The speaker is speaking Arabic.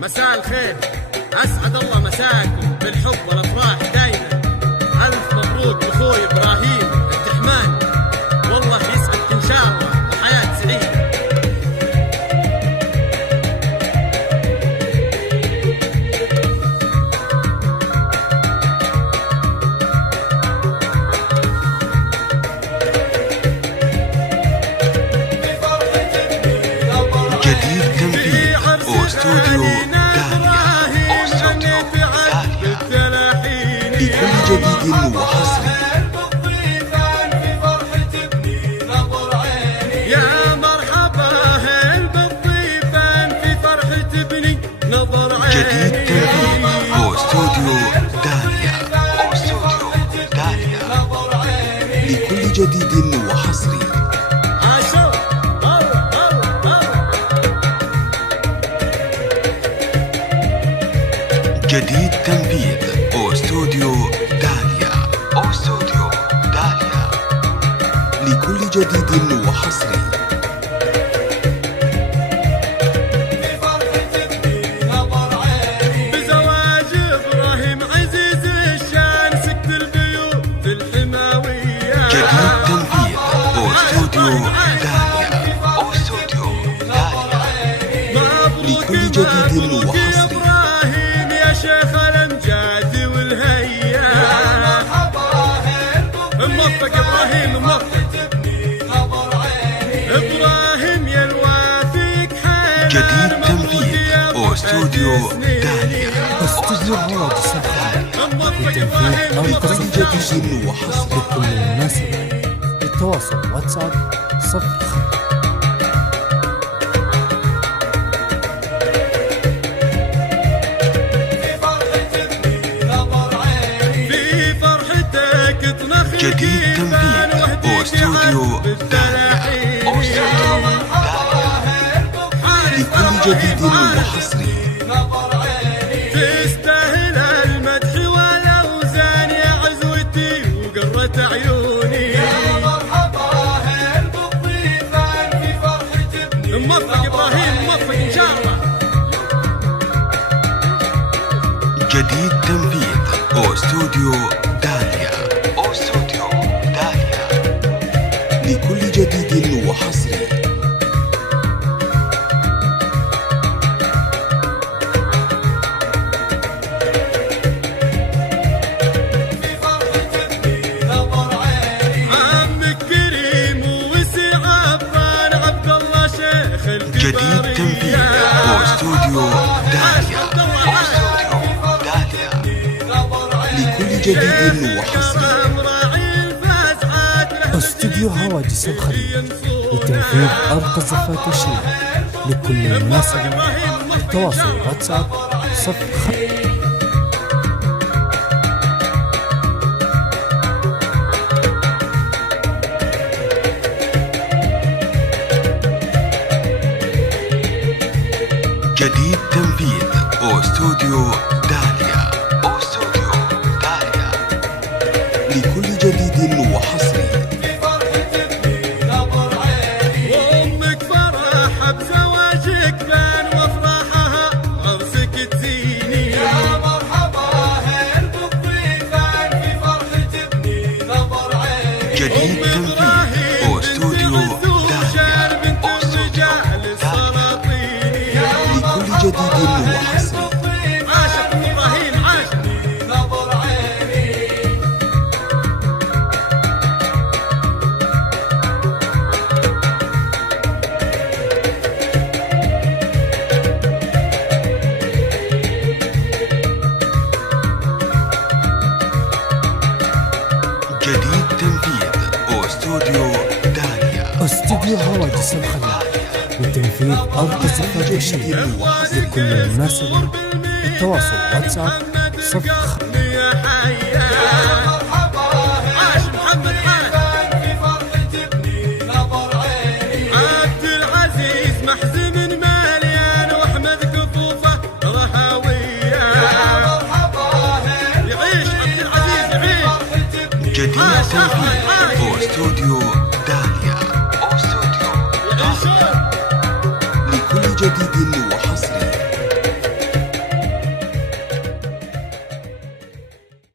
مساء الخير، أسعد الله مساكم بالحب والأفراح دايما. ألف مبروك لأخوي إبراهيم الدحمان، والله يسعدك إن شاء الله وحياة سعيدة. جديد تنفيذ أوستوديو لكل جديد وحصري. يا مرحبا هل بالضيفان في فرحة ابني نظر عيني. جديد تنفيذ أوستوديو داليا لكل جديد وحصري. جديد تنفيذ أوستوديو داليا لكل جديد وحصري. بزواج إبراهيم عزيز الشان سكت البيوت الحماوية. جديد تنفيذ أوستوديو داليا لكل جديد وحصري. شيخ الامجاد والهيا موفق ابراهيم، موفق ابراهيم يا الوافيك حيل. جديد تنفيذ أوستوديو داليا استوديو هواج صفحة لتنفيذ أنقذ جديد وحصري. لكل المناسبة. للتواصل واتساب 05. جديد تنفيذ أوستوديو داليا لكل جديد وحصري. تستاهل المدح والاوزان يا عزوتي وقرة عيوني. يا مرحبا هل بالضيفان في فرحة ابني. موفق ابراهيم، موفق ان شاء الله. جديد تنفيذ أوستوديو داليا لكل جديد وحصري. عمك كريم ووسع عفان عبد الله شيخ جديد تنفيذ أوستوديو داليا لكل جديد وحصري. استوديو هواجس الخليج لتنفيذ أرقى الزفات الشيء لكل المناسبة. التواصل واتساب 05. جديد تنفيذ أوستوديو داليا لكل جديد وحصري. وامك فرحة بزواجك بان وافراحها عرسك تزيني. يا مرحبا هل بالضيفان في فرحة ابني نظر عيني. جديد تنفيذ أوستوديو داليا لكل جديد وحصري. عاشق ابراهيم عاشق نظر عيني. جديد تنفيذ أوستوديو داليا استوديو هواجس الخليج لتنفيذ أرقى الزفات الشيء لكل المناسبة. التواصل واتساب 05. يا حيا عاش محمد حالك في فرحة ابني نظر عيني. عبد العزيز محزن مليان واحمد كفوفه رهاوية. يا مرحبا يعيش عبد العزيز يعيش. جديد تنفيذ أوستوديو داليا لكل جديد جديد وحصري